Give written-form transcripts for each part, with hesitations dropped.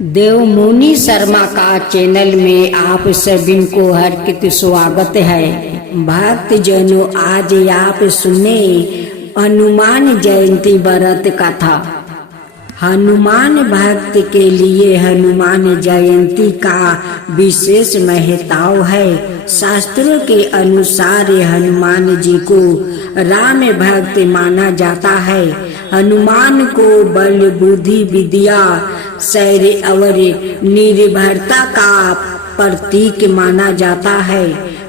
देवमुनि शर्मा का चैनल में आप सभी को हार्दिक स्वागत है। भक्त जनों, आज आप सुने हनुमान जयंती व्रत कथा। हनुमान भक्त के लिए हनुमान जयंती का विशेष महत्व है। शास्त्रों के अनुसार हनुमान जी को राम भक्त माना जाता है। हनुमान को बल, बुद्धि, विद्या, शौर्य और निर्भरता का प्रतीक माना जाता है।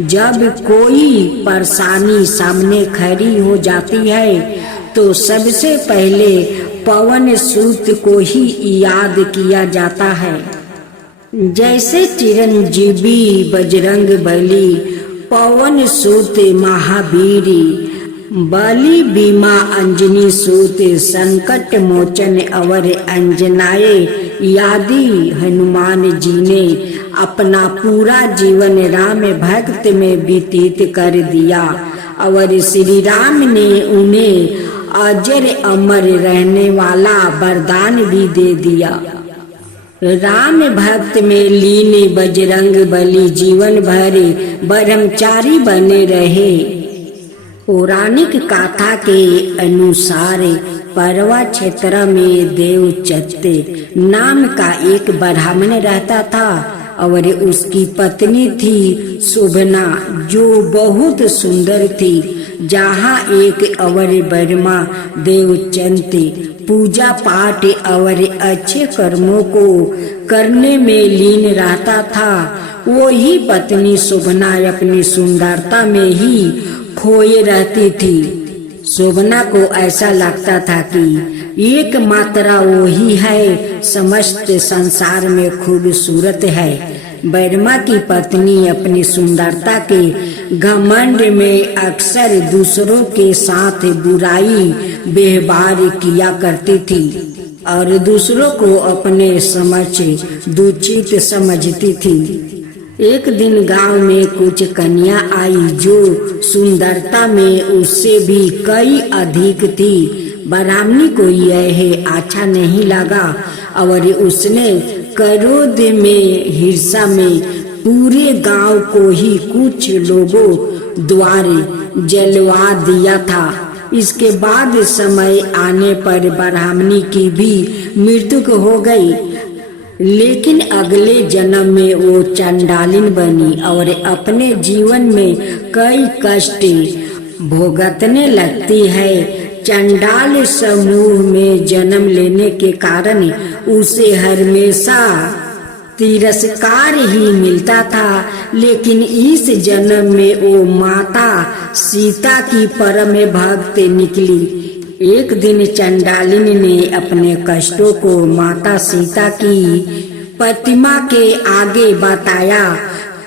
जब कोई परेशानी सामने खड़ी हो जाती है तो सबसे पहले पवन सूत को ही याद किया जाता है। जैसे चिरंजीवी बजरंगबली, पवन सूत महावीर, बलि बीमा अंजनी सूत, संकट मोचन और अंजनाए आदि हनुमान जी ने अपना पूरा जीवन राम भक्त में व्यतीत कर दिया और श्री राम ने उन्हें अजर अमर रहने वाला वरदान भी दे दिया। राम भक्त में लीन बजरंगबली जीवन भर ब्रह्मचारी बने रहे। पौराणिक कथा के अनुसार परवा क्षेत्र में देवचत्ते नाम का एक ब्राह्मण रहता था और उसकी पत्नी थी शोभना, जो बहुत सुंदर थी। जहाँ एक अवर वर्मा देवचंद पूजा पाठ और अच्छे कर्मों को करने में लीन रहता था, वही पत्नी शोभना अपनी सुंदरता में ही खोए रहती थी। शोभना को ऐसा लगता था कि एक मात्रा वही है, समस्त संसार में खूबसूरत है। वर्मा की पत्नी अपनी सुंदरता के घमंड में अक्सर दूसरों के साथ बुराई व्यवहार किया करती थी और दूसरों को अपने समक्ष दूषित समझती थी। एक दिन गांव में कुछ कन्या आई जो सुंदरता में उससे भी कई अधिक थी। ब्राह्मणी को यह अच्छा नहीं लगा और उसने क्रोध में हिंसा में पूरे गांव को ही कुछ लोगों द्वारा जलवा दिया था। इसके बाद समय आने पर ब्राह्मणी की भी मृत्यु हो गई, लेकिन अगले जन्म में वो चंडालिन बनी और अपने जीवन में कई कष्ट भोगतने लगती है। चंडाल समूह में जन्म लेने के कारण उसे हमेशा तिरस्कार ही मिलता था, लेकिन इस जन्म में वो माता सीता की परम भक्त निकली। एक दिन चंडालिनी ने अपने कष्टों को माता सीता की प्रतिमा के आगे बताया।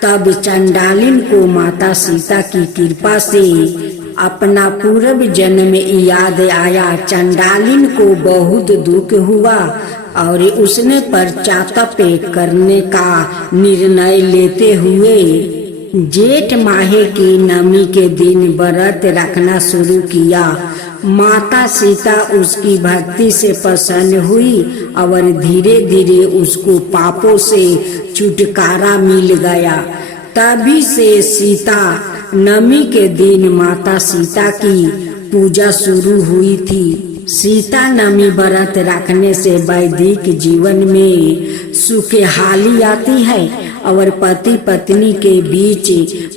तब चंडालिन को माता सीता की कृपा से अपना पूर्व जन्म याद आया। चंडालिन को बहुत दुख हुआ और उसने पश्चाताप करने का निर्णय लेते हुए जेठ माह की नवमी के दिन व्रत रखना शुरू किया। माता सीता उसकी भक्ति से प्रसन्न हुई और धीरे धीरे उसको पापों से छुटकारा मिल गया। तभी से सीता नवमी के दिन माता सीता की पूजा शुरू हुई थी। सीता नवमी व्रत रखने से वैदिक जीवन में सुखहाली आती है और पति पत्नी के बीच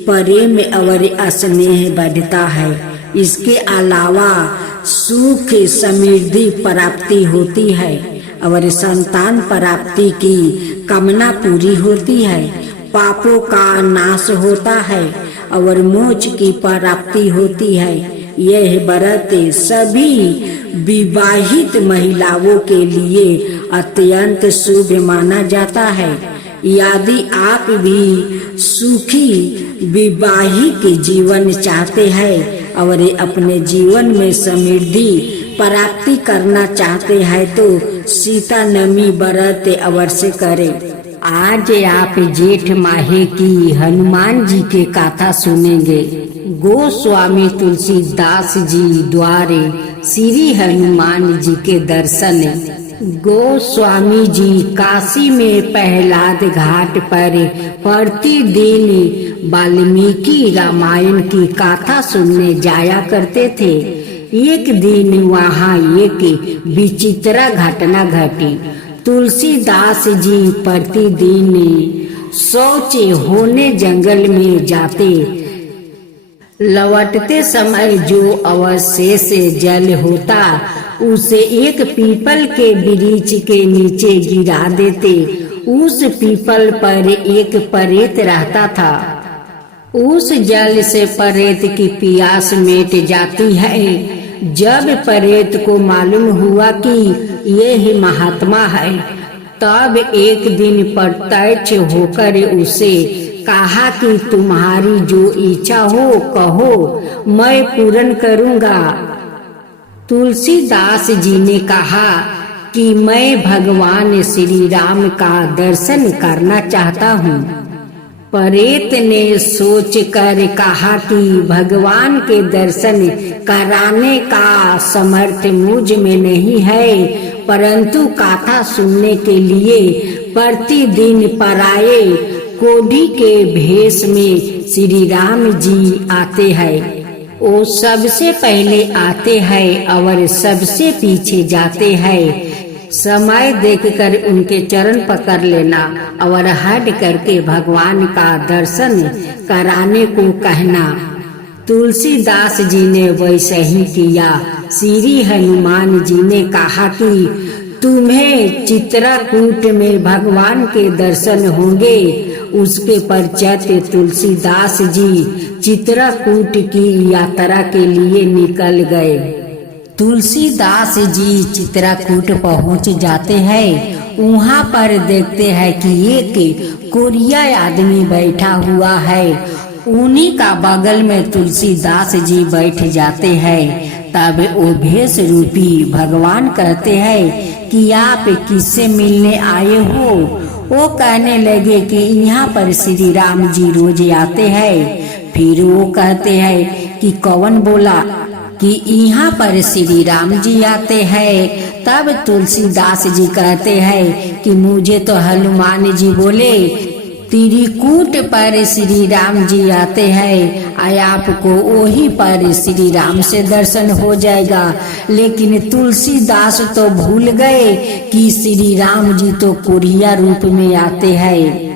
प्रेम और स्नेह बढ़ता है। इसके अलावा सुख समृद्धि प्राप्ति होती है और संतान प्राप्ति की कामना पूरी होती है। पापों का नाश होता है और मोक्ष की प्राप्ति होती है। यह व्रत सभी विवाहित महिलाओं के लिए अत्यंत शुभ माना जाता है। यदि आप भी सुखी विवाहिक जीवन चाहते हैं और अपने जीवन में समृद्धि प्राप्ति करना चाहते हैं तो सीता नवमी व्रत अवश्य करें। आज आप जेठ माह की हनुमान जी के कथा सुनेंगे। गोस्वामी तुलसीदास जी द्वारा श्री हनुमान जी के दर्शन गोस्वामी जी काशी में प्रहलाद घाट पर प्रतिदिन वाल्मीकि रामायण की कथा सुनने जाया करते थे। एक दिन वहाँ एक विचित्र घटना घटी। तुलसीदास जी प्रतिदिन शौच होने जंगल में जाते। लौटते समय जो अवशेष जल होता उसे एक पीपल के वृक्ष के नीचे गिरा देते। उस पीपल पर एक प्रेत रहता था। उस जल से प्रेत की प्यास मिट जाती है। जब प्रेत को मालूम हुआ कि ये ही महात्मा है, तब एक दिन प्रत्यक्ष होकर उसे कहा कि तुम्हारी जो इच्छा हो कहो, मैं पूर्ण करूँगा। तुलसीदास जी ने कहा कि मैं भगवान श्री राम का दर्शन करना चाहता हूँ। प्रेत ने सोच कर कहा कि भगवान के दर्शन कराने का समर्थ मुझ में नहीं है, परंतु कथा सुनने के लिए प्रतिदिन पराये कोढ़ी के भेष में श्री राम जी आते हैं। वो सबसे पहले आते हैं और सबसे पीछे जाते हैं। समय देखकर उनके चरण पकड़ लेना और हट करके भगवान का दर्शन कराने को कहना। तुलसीदास जी ने वैसे ही किया। श्री हनुमान जी ने कहा कि तुम्हें चित्रकूट में भगवान के दर्शन होंगे। उसके पश्चात तुलसीदास जी चित्रकूट की यात्रा के लिए निकल गए। तुलसीदास जी चित्रकूट पहुंच जाते हैं। वहां पर देखते हैं कि एक कोरिया आदमी बैठा हुआ है। उन्हीं का बगल में तुलसीदास जी बैठ जाते हैं। तब वो भेष रूपी भगवान कहते हैं कि आप किससे मिलने आए हो। वो कहने लगे कि यहाँ पर श्री राम जी रोज आते हैं। फिर वो कहते हैं कि कौन बोला कि यहाँ पर श्री राम जी आते हैं। तब तुलसीदास जी कहते हैं कि मुझे तो हनुमान जी बोले त्रिकूट पर श्री राम जी आते हैं, आपको वही पर श्री राम से दर्शन हो जाएगा। लेकिन तुलसीदास तो भूल गए कि श्री राम जी तो कोरिया रूप में आते हैं।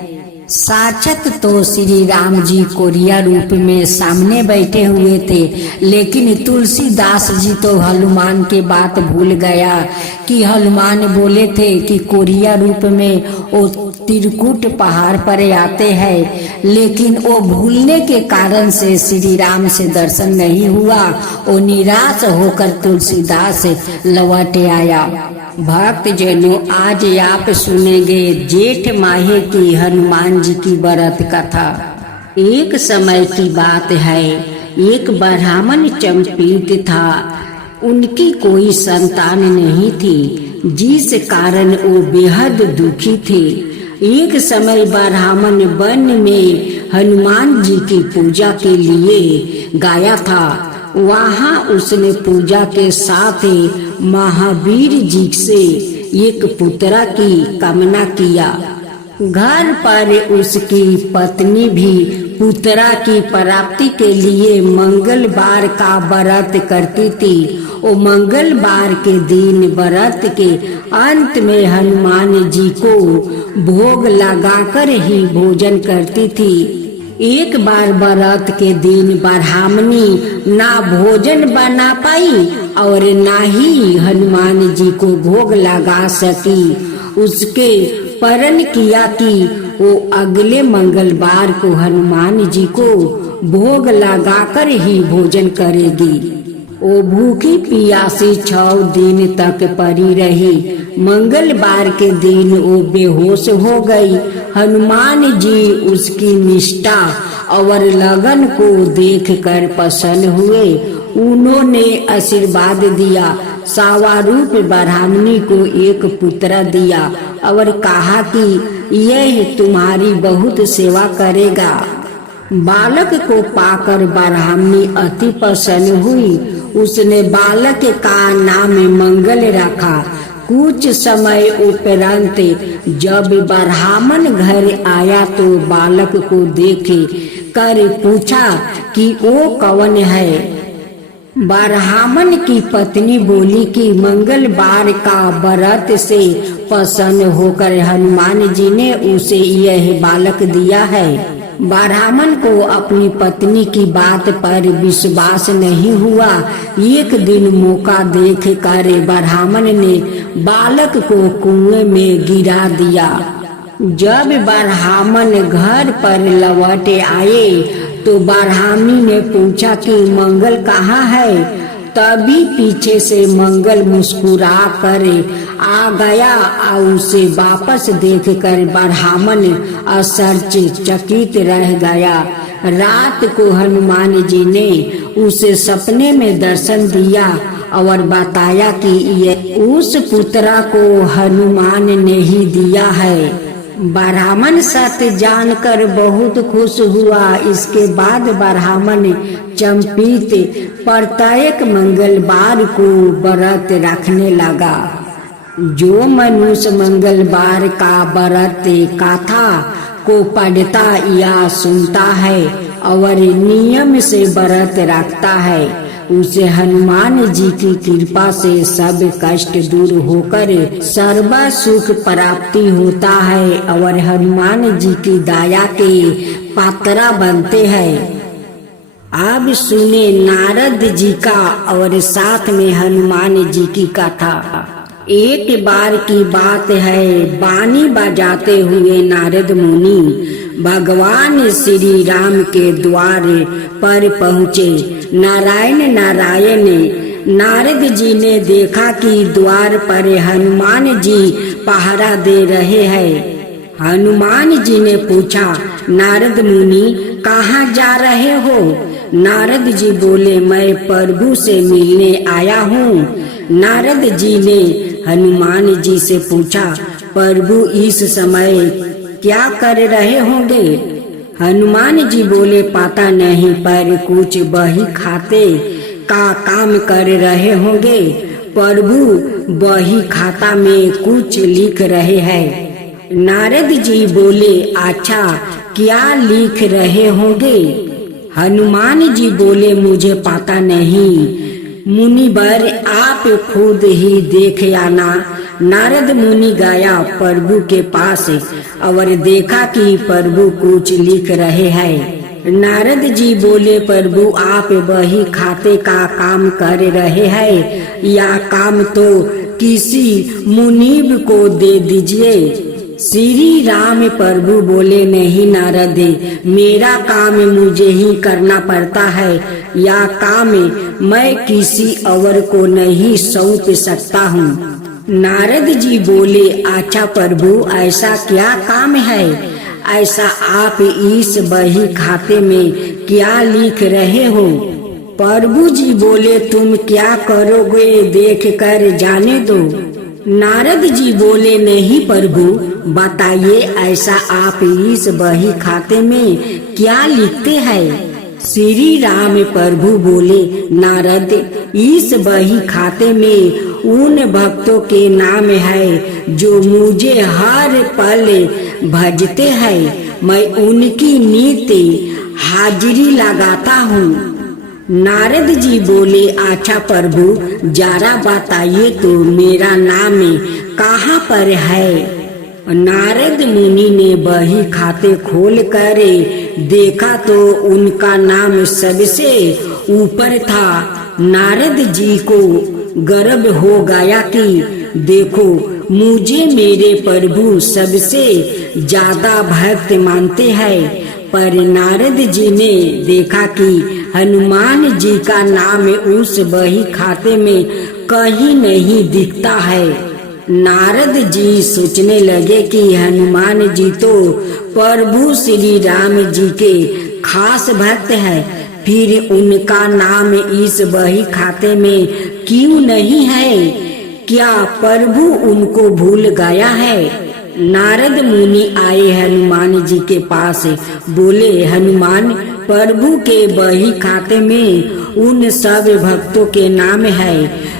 साक्षात तो श्री राम जी कोरिया रूप में सामने बैठे हुए थे, लेकिन तुलसीदास जी तो हनुमान के बात भूल गया कि हनुमान बोले थे कि कोरिया रूप में वो त्रिकूट पहाड़ पर आते हैं। लेकिन वो भूलने के कारण से श्री राम से दर्शन नहीं हुआ। वो निराश होकर तुलसीदास लौट आया। भक्त जनों, आज आप सुनेंगे जेठ माह की हनुमान जी की व्रत कथा। एक समय की बात है, एक ब्राह्मण चंपीत था। उनकी कोई संतान नहीं थी, जिस कारण वो बेहद दुखी थे। एक समय ब्राह्मण वन में हनुमान जी की पूजा के लिए गया था। वहाँ उसने पूजा के साथ महावीर जी से एक पुत्र की कामना किया। घर पर उसकी पत्नी भी पुत्रा की प्राप्ति के लिए मंगलवार का व्रत करती थी। वो मंगलवार के दिन व्रत के अंत में हनुमान जी को भोग लगाकर ही भोजन करती थी। एक बार व्रत के दिन ब्राह्मणी ना भोजन बना पाई और ना ही हनुमान जी को भोग लगा सकी। उसके प्रण किया कि वो अगले मंगलवार को हनुमान जी को भोग लगाकर ही भोजन करेगी। वो भूखी प्यासी 6 दिन तक पड़ी रही। मंगलवार के दिन वो बेहोश हो गई। हनुमान जी उसकी निष्ठा और लगन को देखकर प्रसन्न हुए। उन्होंने आशीर्वाद दिया। सावारूप ब्राह्मणी को एक पुत्र दिया और कहा कि यह तुम्हारी बहुत सेवा करेगा। बालक को पाकर ब्राह्मणी अति प्रसन्न हुई। उसने बालक का नाम मंगल रखा। कुछ समय उपरांत जब ब्राह्मण घर आया तो बालक को देखे कर पूछा कि वो कौन है। ब्राह्मण की पत्नी बोली कि मंगलवार का व्रत से प्रसन्न होकर हनुमान जी ने उसे यह बालक दिया है। ब्राह्मण को अपनी पत्नी की बात पर विश्वास नहीं हुआ। एक दिन मौका देख कर ब्राह्मण ने बालक को कुएं में गिरा दिया। जब ब्राह्मण घर पर लौट आए तो ब्राह्मणी ने पूछा कि मंगल कहाँ है। तभी पीछे से मंगल मुस्कुरा कर आ गया और उसे वापस देखकर ब्राह्मण आश्चर्यचकित रह गया। रात को हनुमान जी ने उसे सपने में दर्शन दिया और बताया कि ये उस पुत्रा को हनुमान ने ही दिया है। ब्राह्मण सत्य जानकर बहुत खुश हुआ। इसके बाद ब्राह्मण चंपित प्रत्येक मंगलवार को व्रत रखने लगा। जो मनुष्य मंगलवार का व्रत कथा को पढ़ता या सुनता है और नियम से व्रत रखता है उसे हनुमान जी की कृपा से सब कष्ट दूर होकर सर्व सुख प्राप्ति होता है और हनुमान जी की दया के पात्र बनते हैं। अब सुने नारद जी का और साथ में हनुमान जी की कथा। एक बार की बात है, बानी बजाते हुए नारद मुनि भगवान श्री राम के द्वार पर पहुँचे। नारायण नारायण नारद जी ने देखा कि द्वार पर हनुमान जी पहरा दे रहे हैं। हनुमान जी ने पूछा, नारद मुनि कहाँ जा रहे हो? नारद जी बोले, मैं प्रभु से मिलने आया हूँ। नारद जी ने हनुमान जी से पूछा, प्रभु इस समय क्या कर रहे होंगे? हनुमान जी बोले, पता नहीं, पर कुछ बही खाते का काम कर रहे होंगे। प्रभु बही खाता में कुछ लिख रहे हैं। नारद जी बोले, अच्छा, क्या लिख रहे होंगे? हनुमान जी बोले, मुझे पता नहीं, मुनिवर आप खुद ही देख आना। नारद मुनि गया प्रभु के पास और देखा कि प्रभु कुछ लिख रहे हैं। नारद जी बोले, प्रभु आप वही खाते का काम कर रहे हैं, या काम तो किसी मुनीब को दे दीजिए। श्री राम प्रभु बोले, नहीं नारद, मेरा काम मुझे ही करना पड़ता है, या काम मैं किसी और को नहीं सौंप सकता हूँ। नारद जी बोले, अच्छा प्रभु, ऐसा क्या काम है? ऐसा आप इस बही खाते में क्या लिख रहे हो? प्रभु जी बोले, तुम क्या करोगे देख कर जाने दो। नारद जी बोले, नहीं प्रभु, बताइए ऐसा आप इस बही खाते में क्या लिखते हैं? श्री राम प्रभु बोले, नारद, इस बही खाते में उन भक्तों के नाम है जो मुझे हर पल भजते हैं। मैं उनकी नित्य हाजिरी लगाता हूँ। नारद जी बोले, अच्छा प्रभु, जरा बताइए तो मेरा नाम कहाँ पर है? नारद मुनि ने बही खाते खोल कर देखा तो उनका नाम सबसे ऊपर था। नारद जी को गर्व हो गया कि देखो, मुझे मेरे प्रभु सबसे ज्यादा भक्त मानते हैं। पर नारद जी ने देखा कि हनुमान जी का नाम उस बही खाते में कहीं नहीं दिखता है। नारद जी सोचने लगे कि हनुमान जी तो प्रभु श्री राम जी के खास भक्त है, फिर उनका नाम इस बही खाते में क्यों नहीं है? क्या प्रभु उनको भूल गया है? नारद मुनि आए हनुमान जी के पास, बोले, हनुमान, प्रभु के बही खाते में उन सब भक्तों के नाम है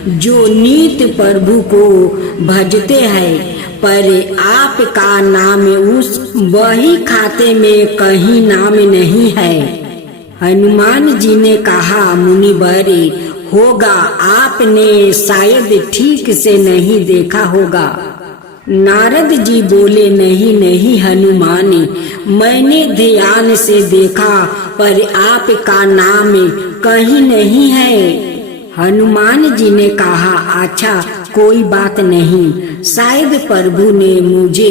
जो नीत प्रभु को भजते हैं, पर आपका नाम उस वही खाते में कहीं नाम नहीं है। हनुमान जी ने कहा, मुनिवर, होगा आपने शायद ठीक से नहीं देखा होगा। नारद जी बोले, नहीं हनुमान, मैंने ध्यान से देखा, पर आपका नाम कहीं नहीं है। हनुमान जी ने कहा, अच्छा कोई बात नहीं, शायद प्रभु ने मुझे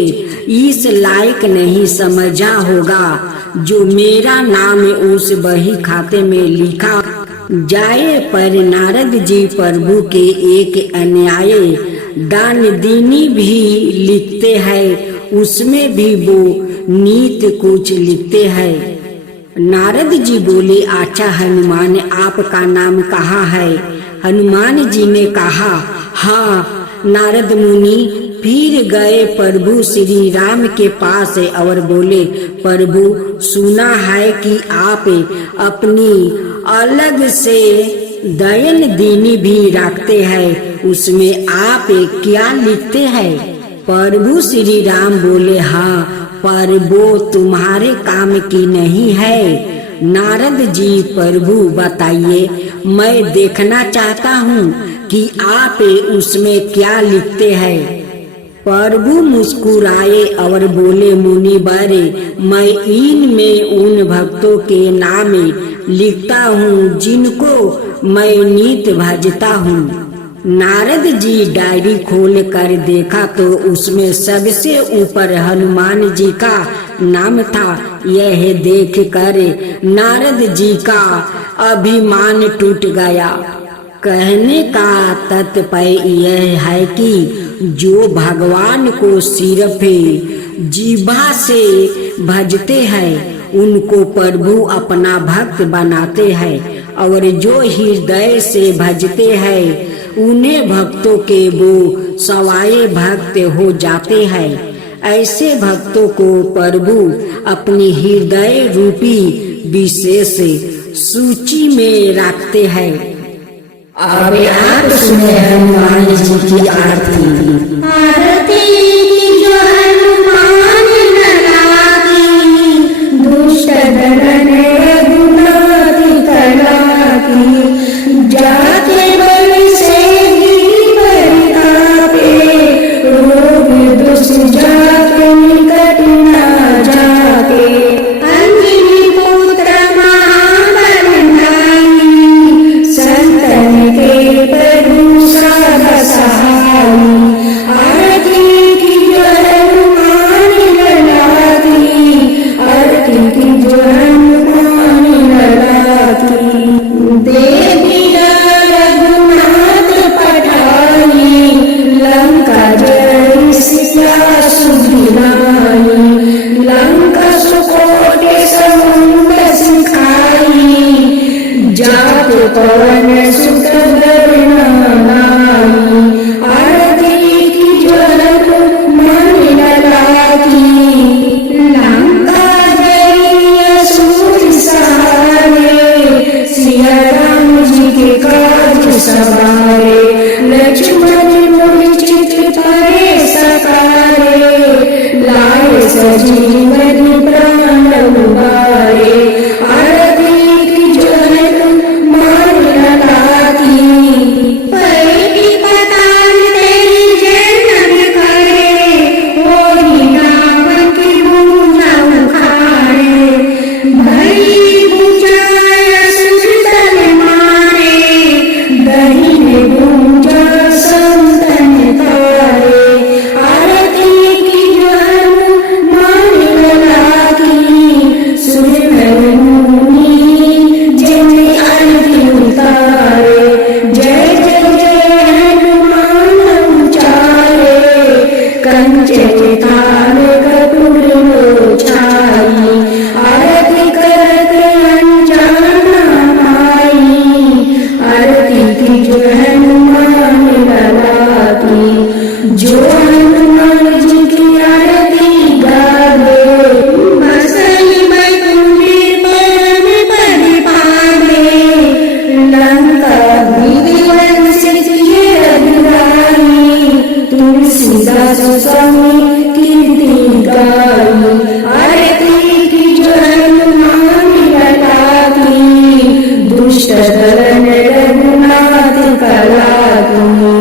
इस लायक नहीं समझा होगा जो मेरा नाम उस बही खाते में लिखा जाए। पर नारद जी प्रभु के एक अन्याय दान दीनी भी लिखते हैं, उसमें भी वो नीत कुछ लिखते हैं। नारद जी बोले, अच्छा हनुमान, आपका नाम कहाँ है? हनुमान जी ने कहा, हाँ। नारद मुनि फिर गए प्रभु श्री राम के पास और बोले, प्रभु सुना है कि आप अपनी अलग से दयन दीनी भी रखते हैं, उसमें आप क्या लिखते हैं? प्रभु श्री राम बोले, हाँ, पर वो तुम्हारे काम की नहीं है। नारद जी, प्रभु बताइए, मैं देखना चाहता हूँ कि आप उसमें क्या लिखते हैं। प्रभु मुस्कुराए और बोले, मुनिवर, मैं इनमें उन भक्तों के नाम लिखता हूँ जिनको मैं नित भजता हूँ। नारद जी डायरी खोल कर देखा तो उसमें सबसे ऊपर हनुमान जी का नाम था। यह देख कर नारद जी का अभिमान टूट गया। कहने का तात्पर्य यह है कि जो भगवान को सिर्फ जीभा से भजते हैं उनको प्रभु अपना भक्त बनाते हैं, और जो हृदय से भजते हैं उन्हें भक्तों के वो सवाए भक्त हो जाते हैं। ऐसे भक्तों को प्रभु अपनी हृदय रूपी विशेष सूची में रखते हैं। अब आप सुने हनुमान जी की आरती। आरती की जो हनुमान लागी, दुष्ट दलन गुनाति कला की, जाके बल से गिरी परितापे, रोग दुष्ट जाके निकट न जाके, अंजनी पुत्र महाबल नाई, संतन के प्रभु सदा सहाई। आरती की स्वामी कीर्ति गाई, आरती की जो हनुमान लला की, दुष्ट दलन रघुनाथ कला की।